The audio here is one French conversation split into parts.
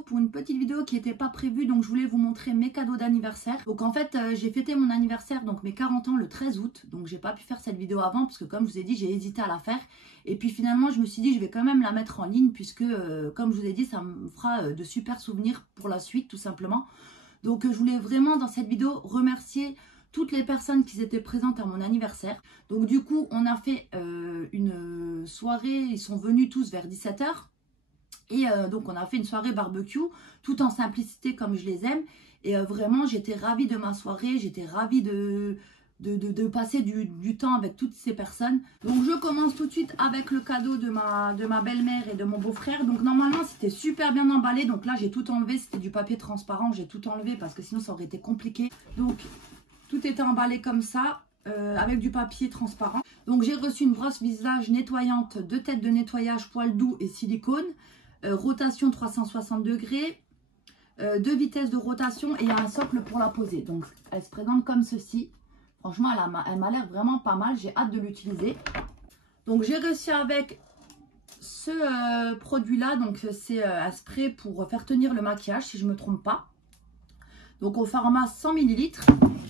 vidéo pour une petite vidéo qui n'était pas prévue. Donc je voulais vous montrer mes cadeaux d'anniversaire. Donc en fait j'ai fêté mon anniversaire, donc mes 40 ans le 13 août. Donc j'ai pas pu faire cette vidéo avant parce que comme je vous ai dit j'ai hésité à la faire. Et puis finalement je me suis dit je vais quand même la mettre en ligne puisque comme je vous ai dit ça me fera de super souvenirs pour la suite tout simplement. Donc je voulais vraiment dans cette vidéo remercier toutes les personnes qui étaient présentes à mon anniversaire. Donc du coup on a fait une soirée, ils sont venus tous vers 17 h. Et donc on a fait une soirée barbecue, tout en simplicité comme je les aime. Et vraiment j'étais ravie de ma soirée, j'étais ravie de passer du temps avec toutes ces personnes. Donc je commence tout de suite avec le cadeau de ma belle-mère et de mon beau-frère. Donc normalement c'était super bien emballé, donc là j'ai tout enlevé, c'était du papier transparent, j'ai tout enlevé parce que sinon ça aurait été compliqué. Donc tout était emballé comme ça, avec du papier transparent. Donc j'ai reçu une brosse visage nettoyante, 2 têtes de nettoyage, poil doux et silicone. Rotation 360 degrés, 2 vitesses de rotation et un socle pour la poser. Donc elle se présente comme ceci. Franchement elle m'a l'air vraiment pas mal, j'ai hâte de l'utiliser. Donc j'ai reçu avec ce produit là, donc c'est un spray pour faire tenir le maquillage si je ne me trompe pas. Donc au format 100 ml.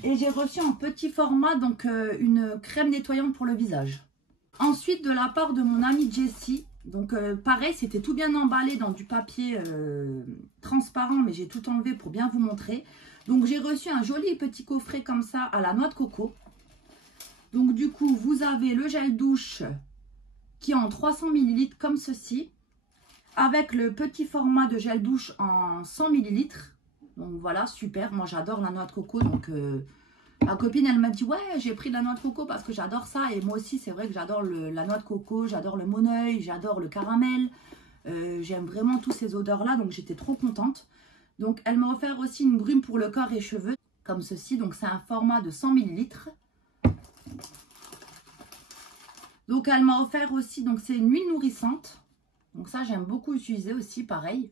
Et j'ai reçu en petit format donc une crème nettoyante pour le visage. Ensuite de la part de mon amie Jessie. Donc pareil, c'était tout bien emballé dans du papier transparent, mais j'ai tout enlevé pour bien vous montrer. Donc j'ai reçu un joli petit coffret comme ça à la noix de coco. Donc du coup, vous avez le gel douche qui est en 300 ml comme ceci, avec le petit format de gel douche en 100 ml. Donc voilà, super, moi j'adore la noix de coco, donc ma copine, elle m'a dit, ouais, j'ai pris de la noix de coco parce que j'adore ça. Et moi aussi, c'est vrai que j'adore la noix de coco, j'adore le Moneuil, j'adore le caramel. J'aime vraiment tous ces odeurs-là, donc j'étais trop contente. Donc, elle m'a offert aussi une brume pour le corps et cheveux, comme ceci. Donc, c'est un format de 100 ml. Donc, elle m'a offert aussi, donc c'est une huile nourrissante. Donc, ça, j'aime beaucoup utiliser aussi, pareil.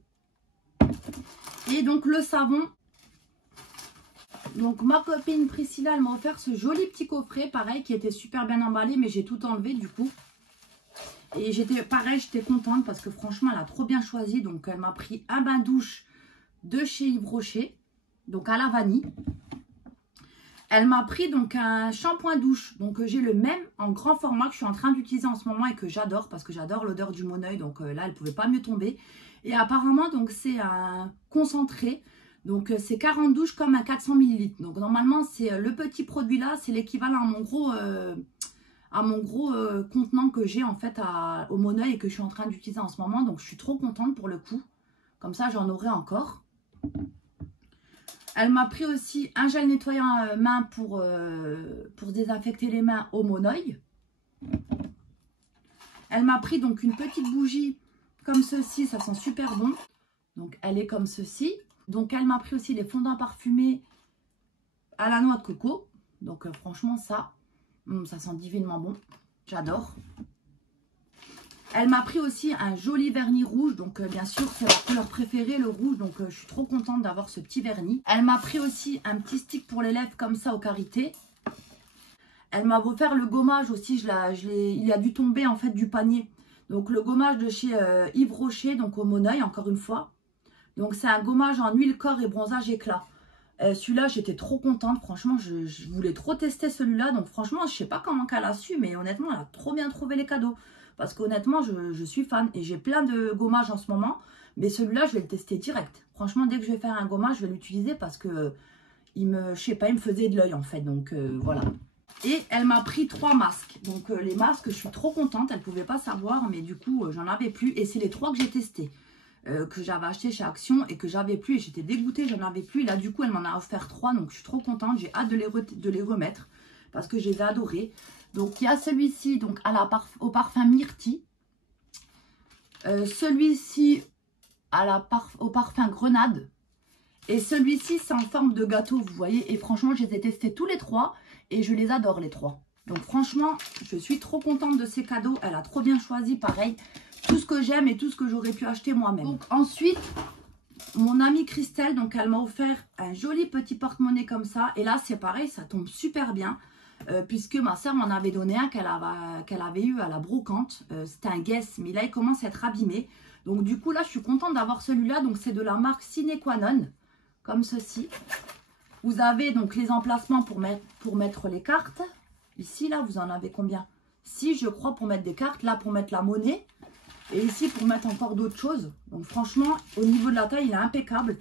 Et donc, le savon. Donc ma copine Priscilla, elle m'a offert ce joli petit coffret, pareil, qui était super bien emballé, mais j'ai tout enlevé du coup. Et j'étais contente parce que franchement, elle a trop bien choisi. Donc elle m'a pris un bain douche de chez Yves Rocher, donc à la vanille. Elle m'a pris donc un shampoing douche, donc j'ai le même en grand format que je suis en train d'utiliser en ce moment et que j'adore parce que j'adore l'odeur du Moneuil. Donc là, elle ne pouvait pas mieux tomber. Et apparemment, donc c'est un concentré. Donc c'est 40 douches comme un 400 ml. Donc normalement c'est le petit produit là, c'est l'équivalent à mon gros contenant que j'ai en fait au Moneuil et que je suis en train d'utiliser en ce moment. Donc je suis trop contente pour le coup. Comme ça j'en aurai encore. Elle m'a pris aussi un gel nettoyant main pour désinfecter les mains au Moneuil. Elle m'a pris donc une petite bougie comme ceci, ça sent super bon. Donc elle est comme ceci. Donc, elle m'a pris aussi les fondants parfumés à la noix de coco. Donc, franchement, ça sent divinement bon. J'adore. Elle m'a pris aussi un joli vernis rouge. Donc, bien sûr, c'est la couleur préférée, le rouge. Donc, je suis trop contente d'avoir ce petit vernis. Elle m'a pris aussi un petit stick pour les lèvres comme ça au karité. Elle m'a offert le gommage aussi. Il a dû tomber en fait du panier. Donc, le gommage de chez Yves Rocher, donc au Moneuil, encore une fois. Donc, c'est un gommage en huile corps et bronzage éclat. Celui-là, j'étais trop contente. Franchement, je voulais trop tester celui-là. Donc, franchement, je ne sais pas comment qu'elle a su. Mais honnêtement, elle a trop bien trouvé les cadeaux. Parce qu'honnêtement, je suis fan. Et j'ai plein de gommages en ce moment. Mais celui-là, je vais le tester direct. Franchement, dès que je vais faire un gommage, je vais l'utiliser. Parce que, je sais pas, il me faisait de l'œil en fait. Donc, voilà. Et elle m'a pris 3 masques. Donc, les masques, je suis trop contente. Elle ne pouvait pas savoir. Mais du coup, j'en avais plus. Et c'est les 3 que j'ai testés. Que j'avais acheté chez Action et que j'avais plus et j'étais dégoûtée, j'en avais plus. Et là du coup elle m'en a offert 3, donc je suis trop contente, j'ai hâte de les remettre parce que je les ai adorés. Donc il y a celui-ci donc au parfum myrtille, celui-ci au parfum grenade et celui-ci c'est en forme de gâteau, vous voyez. Et franchement je les ai testés tous les 3 et je les adore les 3. Donc franchement je suis trop contente de ces cadeaux, elle a trop bien choisi, pareil. Tout ce que j'aime et tout ce que j'aurais pu acheter moi-même. Donc ensuite, mon amie Christelle, donc elle m'a offert un joli petit porte-monnaie comme ça. Et là, c'est pareil, ça tombe super bien. puisque ma soeur m'en avait donné un qu'elle avait eu à la brocante. C'était un Guess, mais là il commence à être abîmé. Donc du coup là je suis contente d'avoir celui-là. Donc c'est de la marque Sine Qua Non, comme ceci. Vous avez donc les emplacements pour mettre les cartes. Ici là vous en avez combien? 6 je crois pour mettre des cartes. Là pour mettre la monnaie. Et ici pour mettre encore d'autres choses. Donc franchement au niveau de la taille il est impeccable.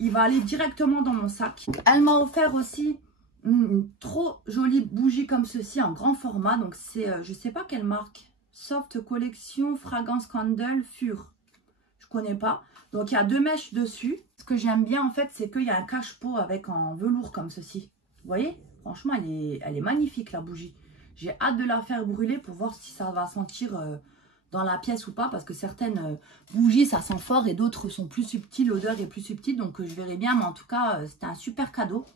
Il va aller directement dans mon sac. Elle m'a offert aussi une trop jolie bougie comme ceci en grand format. Donc c'est, je sais pas quelle marque. Soft Collection Fragrance Candle Fur. Je connais pas. Donc il y a 2 mèches dessus. Ce que j'aime bien en fait, c'est qu'il y a un cache-pot avec en velours comme ceci. Vous voyez? Franchement, elle est magnifique la bougie. J'ai hâte de la faire brûler pour voir si ça va sentir dans la pièce ou pas, parce que certaines bougies ça sent fort et d'autres sont plus subtiles, l'odeur est plus subtile, donc je verrai bien, mais en tout cas c'était un super cadeau.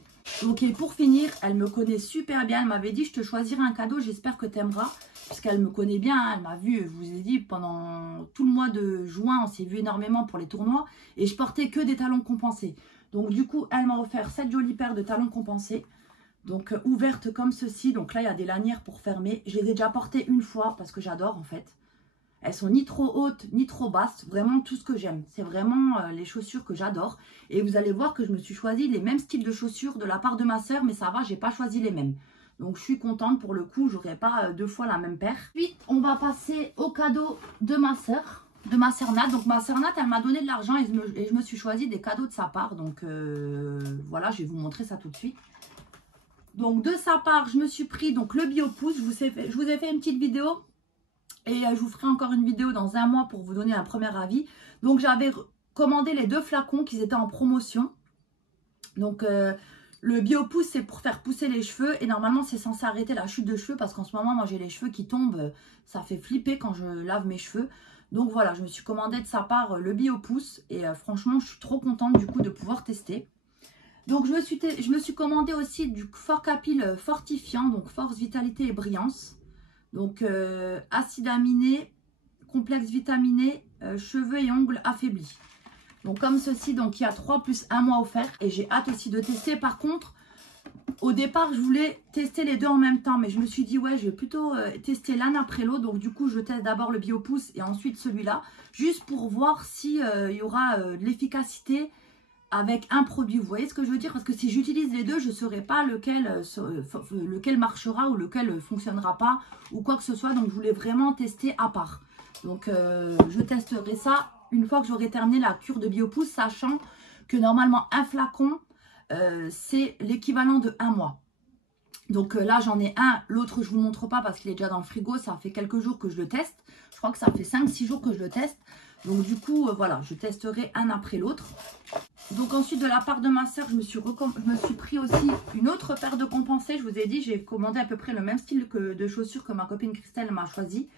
Donc et pour finir, elle me connaît super bien, elle m'avait dit je te choisirai un cadeau, j'espère que tu aimeras, puisqu'elle me connaît bien, hein, elle m'a vu, je vous ai dit, pendant tout le mois de juin, on s'est vu énormément pour les tournois, et je portais que des talons compensés. Donc du coup, elle m'a offert cette jolie paire de talons compensés, donc ouvertes comme ceci, donc là il y a des lanières pour fermer, je les ai déjà portées une fois, parce que j'adore en fait. Elles sont ni trop hautes, ni trop basses. Vraiment tout ce que j'aime. C'est vraiment les chaussures que j'adore. Et vous allez voir que je me suis choisi les mêmes styles de chaussures de la part de ma soeur. Mais ça va, j'ai pas choisi les mêmes. Donc je suis contente pour le coup. J'aurai pas 2 fois la même paire. Ensuite, on va passer au cadeau de ma soeur. De ma soeur Nat. Donc ma soeur Nat, elle m'a donné de l'argent. Et je me suis choisi des cadeaux de sa part. Donc voilà, je vais vous montrer ça tout de suite. Donc de sa part, je me suis pris donc le Biopouce. Je vous ai fait une petite vidéo. Et je vous ferai encore une vidéo dans un mois pour vous donner un premier avis. Donc j'avais commandé les 2 flacons qui étaient en promotion. Donc le Biopouce c'est pour faire pousser les cheveux. Et normalement c'est censé arrêter la chute de cheveux. Parce qu'en ce moment moi j'ai les cheveux qui tombent. Ça fait flipper quand je lave mes cheveux. Donc voilà, je me suis commandé de sa part le Biopouce. Et franchement je suis trop contente du coup de pouvoir tester. Donc je me suis commandé aussi du Forcapil fortifiant. Donc force, vitalité et brillance. Donc, acide aminé, complexe vitaminé, cheveux et ongles affaiblis. Donc, comme ceci, donc il y a 3 plus 1 mois offert. Et j'ai hâte aussi de tester. Par contre, au départ, je voulais tester les 2 en même temps. Mais je me suis dit, ouais, je vais plutôt tester l'un après l'autre. Donc, du coup, je teste d'abord le Biopouce et ensuite celui-là. Juste pour voir si il y aura de l'efficacité avec un produit. Vous voyez ce que je veux dire? Parce que si j'utilise les 2, je ne saurais pas lequel marchera ou lequel fonctionnera pas ou quoi que ce soit. Donc, je voulais vraiment tester à part. Donc, je testerai ça une fois que j'aurai terminé la cure de Biopouce, sachant que normalement, un flacon, c'est l'équivalent de 1 mois. Donc là, j'en ai un. L'autre, je ne vous montre pas parce qu'il est déjà dans le frigo. Ça fait quelques jours que je le teste. Je crois que ça fait 5-6 jours que je le teste. Donc du coup, voilà, je testerai un après l'autre. Donc ensuite, de la part de ma soeur, je me suis pris aussi une autre paire de compensés. Je vous ai dit, j'ai commandé à peu près le même style de chaussures que ma copine Christelle m'a choisi.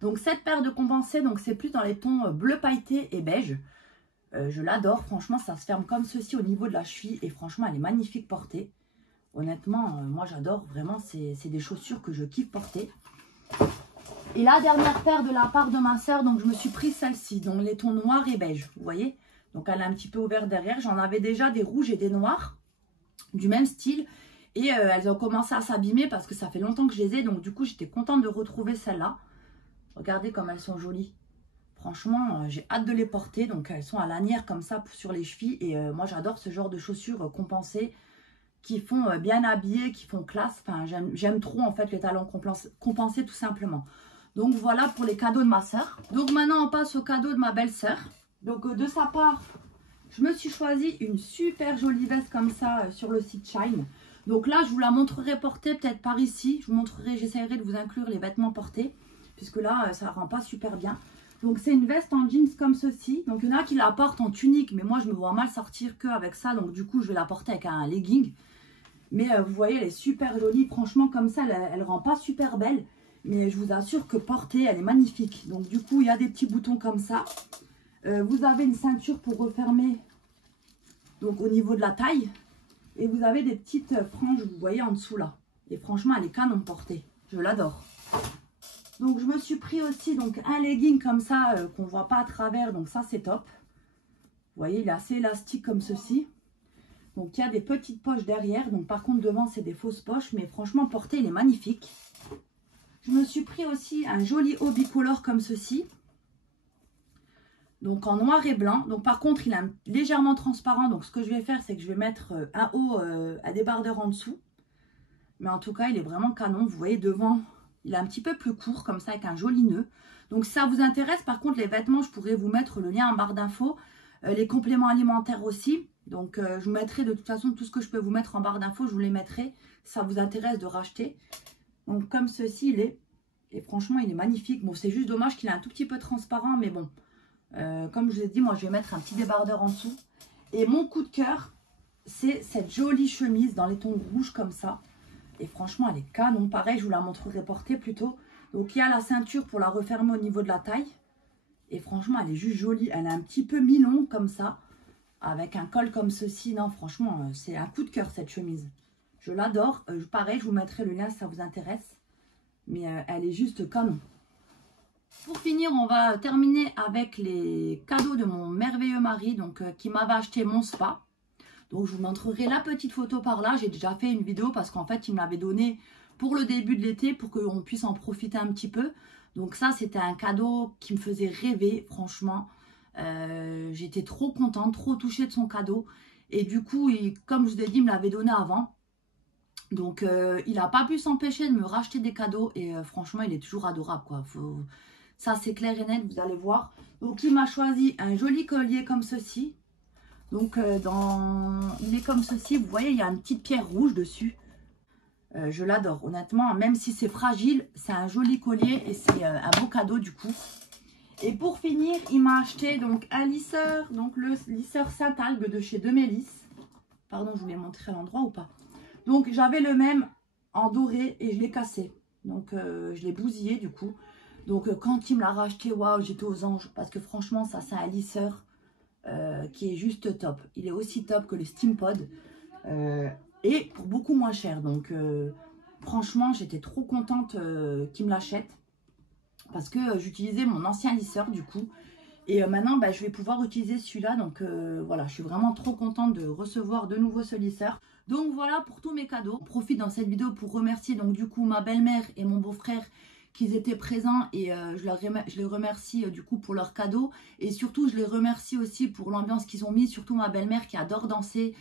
Donc cette paire de compensés, donc c'est plus dans les tons bleu pailleté et beige. Je l'adore, franchement, ça se ferme comme ceci au niveau de la cheville. Et franchement, elle est magnifique portée. Honnêtement, moi j'adore, vraiment, c'est des chaussures que je kiffe porter. Et la dernière paire de la part de ma soeur, donc je me suis pris celle-ci, donc les tons noirs et beige, vous voyez. Donc elle est un petit peu ouverte derrière, j'en avais déjà des rouges et des noirs, du même style. Et elles ont commencé à s'abîmer parce que ça fait longtemps que je les ai, donc du coup j'étais contente de retrouver celles-là. Regardez comme elles sont jolies. Franchement, j'ai hâte de les porter, donc elles sont à lanière comme ça sur les chevilles. Et moi j'adore ce genre de chaussures compensées, qui font bien habillés, qui font classe. Enfin, j'aime trop en fait les talons compensés tout simplement. Donc voilà pour les cadeaux de ma soeur. Donc maintenant on passe au cadeau de ma belle-sœur. Donc de sa part, je me suis choisi une super jolie veste comme ça sur le site Shine. Donc là je vous la montrerai portée peut-être par ici. Je vous montrerai, j'essaierai de vous inclure les vêtements portés. Puisque là ça rend pas super bien. Donc c'est une veste en jeans comme ceci. Donc il y en a qui la portent en tunique. Mais moi je me vois mal sortir qu'avec ça. Donc du coup je vais la porter avec un legging. Mais vous voyez, elle est super jolie. Franchement, comme ça, elle rend pas super belle. Mais je vous assure que portée, elle est magnifique. Donc, du coup, il y a des petits boutons comme ça. Vous avez une ceinture pour refermer donc au niveau de la taille. Et vous avez des petites franges, vous voyez, en dessous là. Et franchement, elle est canon portée. Je l'adore. Donc, je me suis pris aussi donc un legging comme ça qu'on ne voit pas à travers. Donc, ça, c'est top. Vous voyez, il est assez élastique comme ceci. Donc il y a des petites poches derrière. Donc par contre devant c'est des fausses poches. Mais franchement porté il est magnifique. Je me suis pris aussi un joli haut bicolore comme ceci. Donc en noir et blanc. Donc par contre il est légèrement transparent. Donc ce que je vais faire c'est que je vais mettre un haut à débardeur en dessous. Mais en tout cas il est vraiment canon. Vous voyez devant il est un petit peu plus court comme ça avec un joli nœud. Donc si ça vous intéresse par contre les vêtements je pourrais vous mettre le lien en barre d'infos. Les compléments alimentaires aussi. Donc je vous mettrai de toute façon tout ce que je peux vous mettre en barre d'infos. Je vous les mettrai si ça vous intéresse de racheter. Donc comme ceci il est. Et franchement il est magnifique. Bon c'est juste dommage qu'il est un tout petit peu transparent. Mais bon. Comme je vous ai dit, moi je vais mettre un petit débardeur en dessous. Et mon coup de cœur, c'est cette jolie chemise dans les tons rouges comme ça. Et franchement, elle est canon. Pareil, je vous la montrerai portée plutôt. Donc il y a la ceinture pour la refermer au niveau de la taille. Et franchement, elle est juste jolie. Elle est un petit peu mi-longue comme ça. Avec un col comme ceci. Non, franchement, c'est un coup de cœur cette chemise. Je l'adore. Pareil, je vous mettrai le lien si ça vous intéresse. Mais elle est juste canon. Pour finir, on va terminer avec les cadeaux de mon merveilleux mari, donc qui m'avait acheté mon spa. Donc je vous montrerai la petite photo par là. J'ai déjà fait une vidéo parce qu'en fait, il me l'avait donné pour le début de l'été pour qu'on puisse en profiter un petit peu. Donc ça, c'était un cadeau qui me faisait rêver, franchement. J'étais trop contente, trop touchée de son cadeau. Et du coup, comme je vous ai dit, il me l'avait donné avant. Donc il n'a pas pu s'empêcher de me racheter des cadeaux. Et franchement, il est toujours adorable, quoi. Ça, c'est clair et net, vous allez voir. Donc, il m'a choisi un joli collier comme ceci. Donc, il est comme ceci. Vous voyez, il y a une petite pierre rouge dessus. Je l'adore, honnêtement. Même si c'est fragile, c'est un joli collier et c'est un beau cadeau du coup. Et pour finir, il m'a acheté donc un lisseur. Donc, le lisseur Saint-Algue de chez Demélis. Pardon, je vous l'ai montré à l'endroit ou pas? Donc, j'avais le même en doré et je l'ai cassé. Donc, je l'ai bousillé du coup. Donc, quand il me l'a racheté, waouh, j'étais aux anges. Parce que franchement, ça, c'est un lisseur qui est juste top. Il est aussi top que le Steampod. Et pour beaucoup moins cher. Donc, franchement, j'étais trop contente qu'il me l'achète. Parce que j'utilisais mon ancien lisseur, du coup. Et maintenant, bah, je vais pouvoir utiliser celui-là. Donc, voilà, je suis vraiment trop contente de recevoir de nouveau ce lisseur. Donc, voilà pour tous mes cadeaux. Je profite dans cette vidéo pour remercier, donc, du coup, ma belle-mère et mon beau-frère qu'ils étaient présents et je les remercie du coup pour leurs cadeaux et surtout je les remercie aussi pour l'ambiance qu'ils ont mis, surtout ma belle-mère qui adore danser,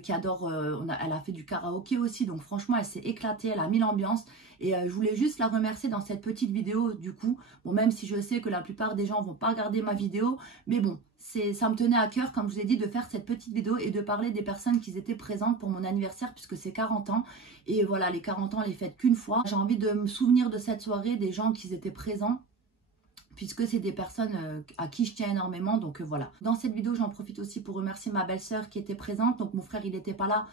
qui adore, elle a fait du karaoké aussi, donc franchement elle s'est éclatée, elle a mis l'ambiance et je voulais juste la remercier dans cette petite vidéo du coup, bon même si je sais que la plupart des gens vont pas regarder ma vidéo, mais bon, ça me tenait à cœur comme je vous ai dit de faire cette petite vidéo et de parler des personnes qui étaient présentes pour mon anniversaire puisque c'est 40 ans et voilà les 40 ans on les fête qu'une fois, j'ai envie de me souvenir de cette soirée, des gens qui étaient présents puisque c'est des personnes à qui je tiens énormément, donc voilà. Dans cette vidéo, j'en profite aussi pour remercier ma belle-sœur qui était présente, donc mon frère il n'était pas là,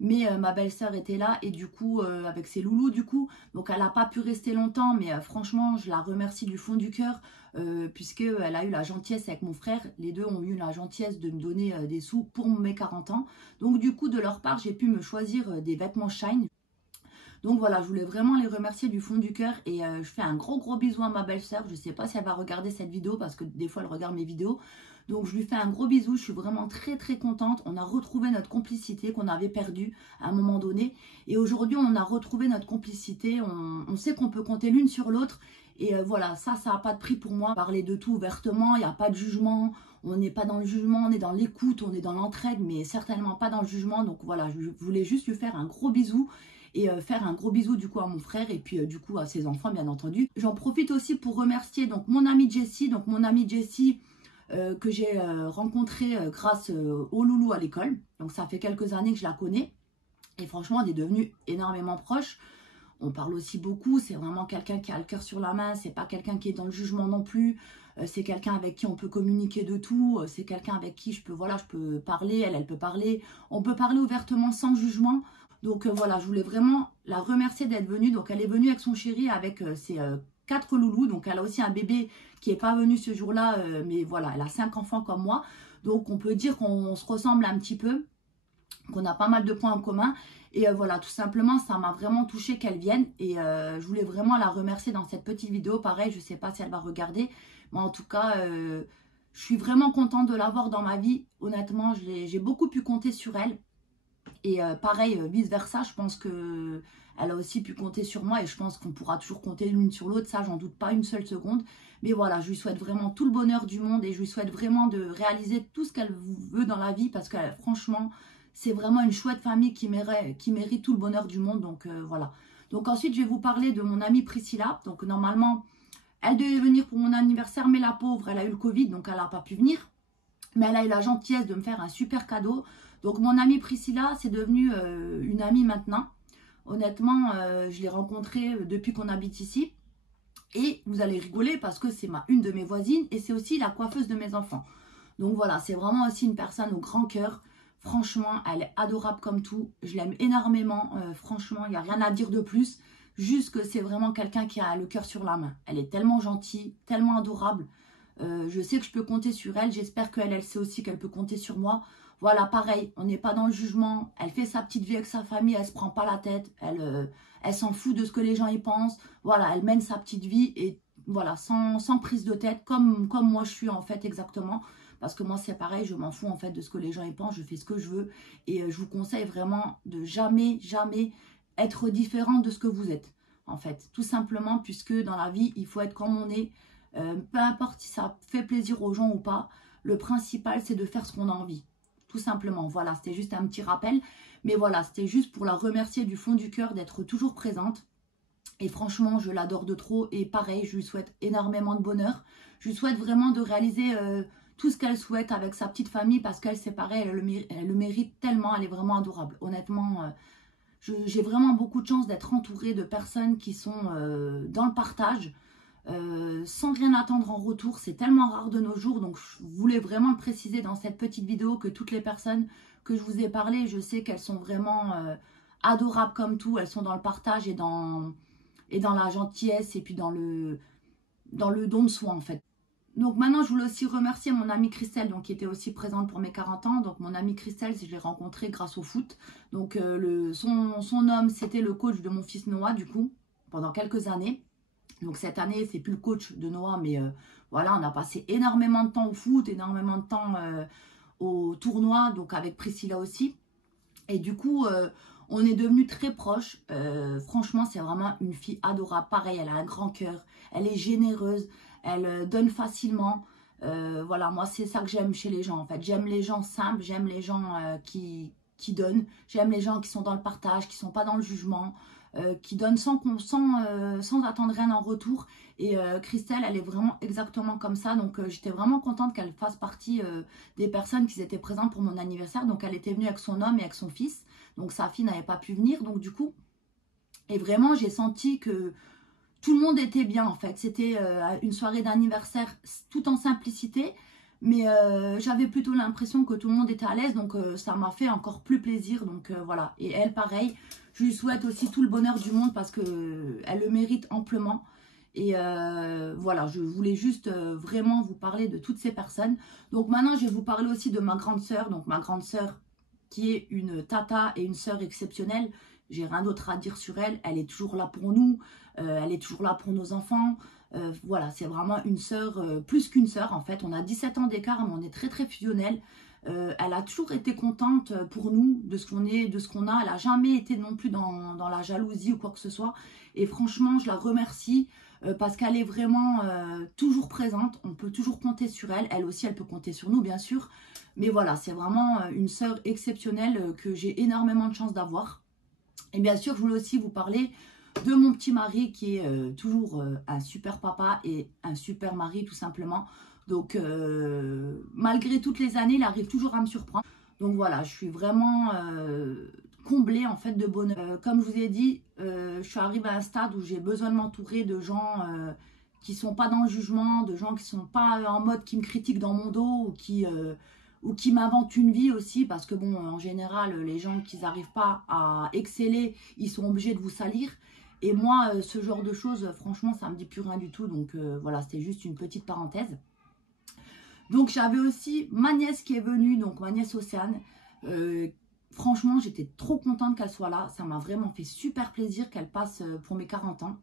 mais ma belle-sœur était là et du coup, avec ses loulous du coup, donc elle n'a pas pu rester longtemps, mais franchement, je la remercie du fond du cœur, puisqu'elle a eu la gentillesse avec mon frère, les deux ont eu la gentillesse de me donner des sous pour mes 40 ans, donc du coup, de leur part, j'ai pu me choisir des vêtements Shine. Donc voilà, je voulais vraiment les remercier du fond du cœur et je fais un gros bisou à ma belle-sœur. Je ne sais pas si elle va regarder cette vidéo parce que des fois elle regarde mes vidéos. Donc je lui fais un gros bisou, je suis vraiment très contente. On a retrouvé notre complicité qu'on avait perdue à un moment donné. Et aujourd'hui on a retrouvé notre complicité, on sait qu'on peut compter l'une sur l'autre. Et voilà, ça n'a pas de prix pour moi. Parler de tout ouvertement, il n'y a pas de jugement. On n'est pas dans le jugement, on est dans l'écoute, on est dans l'entraide, mais certainement pas dans le jugement. Donc voilà, je voulais juste lui faire un gros bisou. Et faire un gros bisou du coup à mon frère et puis du coup à ses enfants bien entendu. J'en profite aussi pour remercier donc mon amie Jessie. Donc mon amie Jessie que j'ai rencontrée grâce au loulou à l'école. Donc ça fait quelques années que je la connais. Et franchement on est devenus énormément proches. On parle aussi beaucoup, c'est vraiment quelqu'un qui a le cœur sur la main, c'est pas quelqu'un qui est dans le jugement non plus, c'est quelqu'un avec qui on peut communiquer de tout, c'est quelqu'un avec qui je peux parler, elle peut parler, on peut parler ouvertement sans jugement. Donc voilà, je voulais vraiment la remercier d'être venue. Donc elle est venue avec son chéri, avec ses 4 loulous. Donc elle a aussi un bébé qui n'est pas venu ce jour-là, mais voilà, elle a 5 enfants comme moi. Donc on peut dire qu'on se ressemble un petit peu, qu'on a pas mal de points en commun. Et voilà, tout simplement, ça m'a vraiment touchée qu'elle vienne. Et je voulais vraiment la remercier dans cette petite vidéo. Pareil, je ne sais pas si elle va regarder. Mais en tout cas, je suis vraiment contente de l'avoir dans ma vie. Honnêtement, j'ai beaucoup pu compter sur elle. Et pareil, vice-versa, je pense que elle a aussi pu compter sur moi et je pense qu'on pourra toujours compter l'une sur l'autre, ça j'en doute pas une seule seconde. Mais voilà, je lui souhaite vraiment tout le bonheur du monde et je lui souhaite vraiment de réaliser tout ce qu'elle veut dans la vie parce que franchement, c'est vraiment une chouette famille qui mérite tout le bonheur du monde. Donc voilà. Donc ensuite, je vais vous parler de mon amie Priscilla. Donc normalement, elle devait venir pour mon anniversaire, mais la pauvre, elle a eu le Covid, donc elle n'a pas pu venir. Mais elle a eu la gentillesse de me faire un super cadeau. Donc mon amie Priscilla, c'est devenu une amie maintenant. Honnêtement, je l'ai rencontrée depuis qu'on habite ici. Et vous allez rigoler parce que c'est une de mes voisines et c'est aussi la coiffeuse de mes enfants. Donc voilà, c'est vraiment aussi une personne au grand cœur. Franchement, elle est adorable comme tout. Je l'aime énormément. Franchement, il n'y a rien à dire de plus. Juste que c'est vraiment quelqu'un qui a le cœur sur la main. Elle est tellement gentille, tellement adorable. Je sais que je peux compter sur elle. J'espère qu'elle sait aussi qu'elle peut compter sur moi. Voilà, pareil, on n'est pas dans le jugement. Elle fait sa petite vie avec sa famille, elle ne se prend pas la tête. Elle s'en fout de ce que les gens y pensent. Voilà, elle mène sa petite vie et voilà, sans prise de tête, comme moi je suis en fait exactement. Parce que moi c'est pareil, je m'en fous en fait de ce que les gens y pensent, je fais ce que je veux. Et je vous conseille vraiment de jamais être différent de ce que vous êtes. En fait, tout simplement puisque dans la vie, il faut être comme on est. Peu importe si ça fait plaisir aux gens ou pas, le principal c'est de faire ce qu'on a envie. Tout simplement, voilà, c'était juste un petit rappel. Mais voilà, c'était juste pour la remercier du fond du cœur d'être toujours présente. Et franchement, je l'adore de trop. Et pareil, je lui souhaite énormément de bonheur. Je lui souhaite vraiment de réaliser tout ce qu'elle souhaite avec sa petite famille. Parce qu'elle, c'est pareil, elle le mérite tellement. Elle est vraiment adorable. Honnêtement, j'ai vraiment beaucoup de chance d'être entourée de personnes qui sont dans le partage. Sans rien attendre en retour, c'est tellement rare de nos jours, donc je voulais vraiment le préciser dans cette petite vidéo que toutes les personnes que je vous ai parlé, je sais qu'elles sont vraiment adorables comme tout, elles sont dans le partage et dans la gentillesse et puis dans le don de soi en fait. Donc maintenant je voulais aussi remercier mon amie Christelle donc, qui était aussi présente pour mes 40 ans. Donc mon amie Christelle, je l'ai rencontrée grâce au foot. Donc son homme c'était le coach de mon fils Noah du coup pendant quelques années. Donc cette année, c'est plus le coach de Noah, mais voilà, on a passé énormément de temps au foot, énormément de temps au tournoi, donc avec Priscilla aussi. Et du coup, on est devenus très proches. Franchement, c'est vraiment une fille adorable. Pareil, elle a un grand cœur, elle est généreuse, elle donne facilement. Voilà, moi, c'est ça que j'aime chez les gens, en fait. J'aime les gens simples, j'aime les gens qui donnent. J'aime les gens qui sont dans le partage, qui ne sont pas dans le jugement. Qui donne sans attendre rien en retour. Et Christelle, elle est vraiment exactement comme ça. Donc j'étais vraiment contente qu'elle fasse partie des personnes qui étaient présentes pour mon anniversaire. Donc elle était venue avec son homme et avec son fils. Donc sa fille n'avait pas pu venir. Donc du coup, et vraiment j'ai senti que tout le monde était bien en fait. C'était une soirée d'anniversaire tout en simplicité. Mais j'avais plutôt l'impression que tout le monde était à l'aise. Donc ça m'a fait encore plus plaisir. Donc voilà. Et elle, pareil. Je lui souhaite aussi tout le bonheur du monde parce qu'elle le mérite amplement. Et voilà, je voulais juste vraiment vous parler de toutes ces personnes. Donc maintenant, je vais vous parler aussi de ma grande sœur. Donc ma grande sœur qui est une tata et une sœur exceptionnelle. J'ai rien d'autre à dire sur elle. Elle est toujours là pour nous. Elle est toujours là pour nos enfants. Voilà, c'est vraiment une sœur, plus qu'une sœur en fait. On a 17 ans d'écart, mais on est très très fusionnels. Elle a toujours été contente pour nous, de ce qu'on est, de ce qu'on a. Elle n'a jamais été non plus dans la jalousie ou quoi que ce soit. Et franchement, je la remercie parce qu'elle est vraiment toujours présente. On peut toujours compter sur elle. Elle aussi, elle peut compter sur nous, bien sûr. Mais voilà, c'est vraiment une sœur exceptionnelle que j'ai énormément de chance d'avoir. Et bien sûr, je voulais aussi vous parler de mon petit mari qui est toujours un super papa et un super mari, tout simplement. Donc, malgré toutes les années, il arrive toujours à me surprendre. Donc voilà, je suis vraiment comblée en fait de bonheur. Comme je vous ai dit, je suis arrivée à un stade où j'ai besoin de m'entourer de gens qui ne sont pas dans le jugement, de gens qui ne sont pas en mode qui me critiquent dans mon dos ou qui m'inventent une vie aussi. Parce que bon, en général, les gens qui n'arrivent pas à exceller, ils sont obligés de vous salir. Et moi, ce genre de choses, franchement, ça ne me dit plus rien du tout. Donc voilà, c'était juste une petite parenthèse. Donc j'avais aussi ma nièce qui est venue, donc ma nièce Océane. Franchement, j'étais trop contente qu'elle soit là. Ça m'a vraiment fait super plaisir qu'elle passe pour mes 40 ans.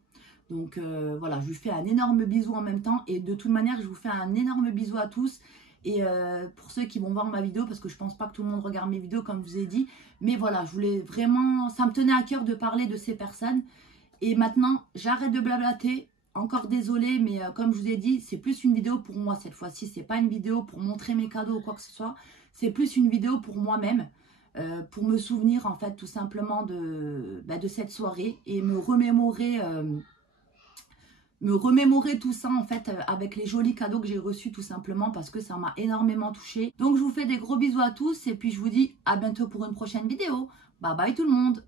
Donc voilà, je lui fais un énorme bisou en même temps. Et de toute manière, je vous fais un énorme bisou à tous. Et pour ceux qui vont voir ma vidéo, parce que je pense pas que tout le monde regarde mes vidéos comme je vous ai dit. Mais voilà, je voulais vraiment, ça me tenait à cœur de parler de ces personnes. Et maintenant, j'arrête de blablater. Encore désolée, mais comme je vous ai dit, c'est plus une vidéo pour moi cette fois-ci. C'est pas une vidéo pour montrer mes cadeaux ou quoi que ce soit. C'est plus une vidéo pour moi-même. Pour me souvenir en fait tout simplement de cette soirée. Et me remémorer tout ça en fait avec les jolis cadeaux que j'ai reçus tout simplement parce que ça m'a énormément touchée. Donc je vous fais des gros bisous à tous et puis je vous dis à bientôt pour une prochaine vidéo. Bye bye tout le monde.